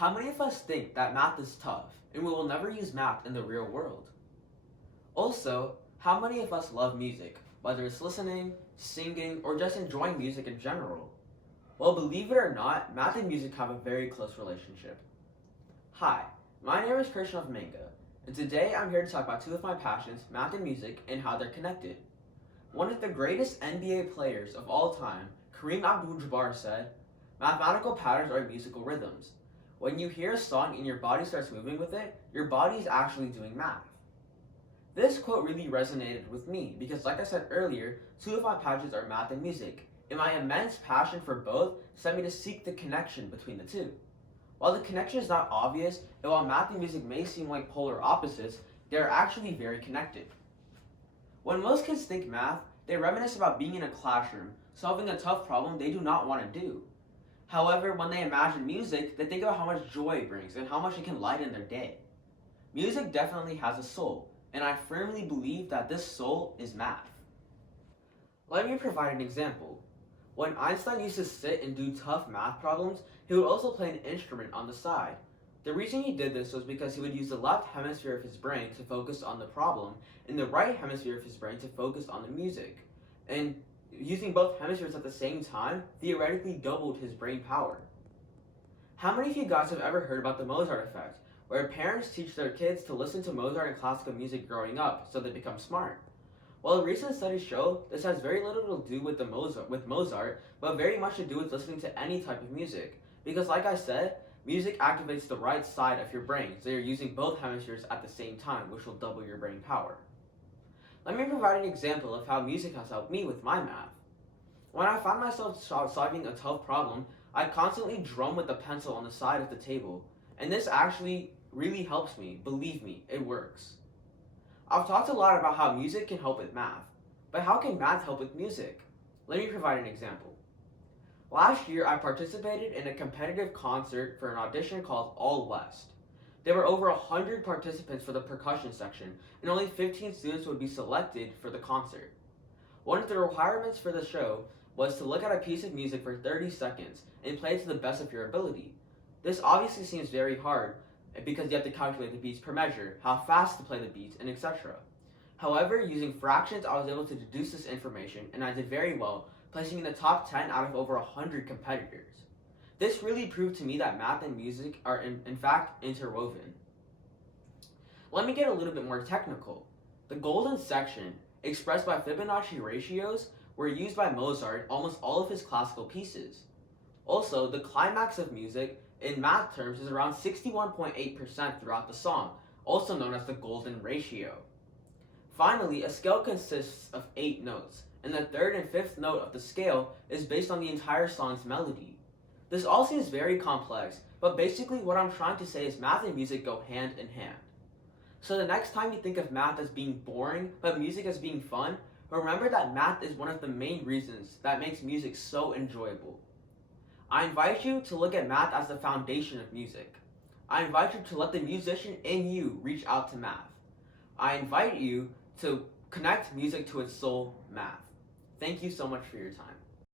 How many of us think that math is tough and we will never use math in the real world? Also, how many of us love music, whether it's listening, singing, or just enjoying music in general? Well, believe it or not, math and music have a very close relationship. Hi, my name is Krishnav Manga, and today I'm here to talk about two of my passions, math and music, and how they're connected. One of the greatest NBA players of all time, Kareem Abdul-Jabbar, said, "Mathematical patterns are musical rhythms. When you hear a song and your body starts moving with it, your body is actually doing math." This quote really resonated with me because, like I said earlier, two of my passions are math and music, and my immense passion for both sent me to seek the connection between the two. While the connection is not obvious, and while math and music may seem like polar opposites, they are actually very connected. When most kids think math, they reminisce about being in a classroom, solving a tough problem they do not want to do. However, when they imagine music, they think about how much joy it brings and how much it can lighten their day. Music definitely has a soul, and I firmly believe that this soul is math. Let me provide an example. When Einstein used to sit and do tough math problems, he would also play an instrument on the side. The reason he did this was because he would use the left hemisphere of his brain to focus on the problem and the right hemisphere of his brain to focus on the music. And using both hemispheres at the same time theoretically doubled his brain power. How many of you guys have ever heard about the Mozart Effect, where parents teach their kids to listen to Mozart and classical music growing up so they become smart? Well, recent studies show this has very little to do with Mozart, but very much to do with listening to any type of music. Because like I said, music activates the right side of your brain, so you're using both hemispheres at the same time, which will double your brain power. Let me provide an example of how music has helped me with my math. When I find myself solving a tough problem, I constantly drum with the pencil on the side of the table, and this actually really helps me. Believe me, it works. I've talked a lot about how music can help with math, but how can math help with music? Let me provide an example. Last year, I participated in a competitive concert for an audition called All West. There were over 100 participants for the percussion section, and only 15 students would be selected for the concert. One of the requirements for the show was to look at a piece of music for 30 seconds and play it to the best of your ability. This obviously seems very hard because you have to calculate the beats per measure, how fast to play the beats, and etc. However, using fractions, I was able to deduce this information, and I did very well, placing in the top 10 out of over 100 competitors. This really proved to me that math and music are in fact interwoven. Let me get a little bit more technical. The golden section, expressed by Fibonacci ratios, were used by Mozart in almost all of his classical pieces. Also, the climax of music, in math terms, is around 61.8% throughout the song, also known as the golden ratio. Finally, a scale consists of 8 notes, and the third and fifth note of the scale is based on the entire song's melody. This all seems very complex, but basically what I'm trying to say is math and music go hand in hand. So the next time you think of math as being boring, but music as being fun, remember that math is one of the main reasons that makes music so enjoyable. I invite you to look at math as the foundation of music. I invite you to let the musician in you reach out to math. I invite you to connect music to its soul, math. Thank you so much for your time.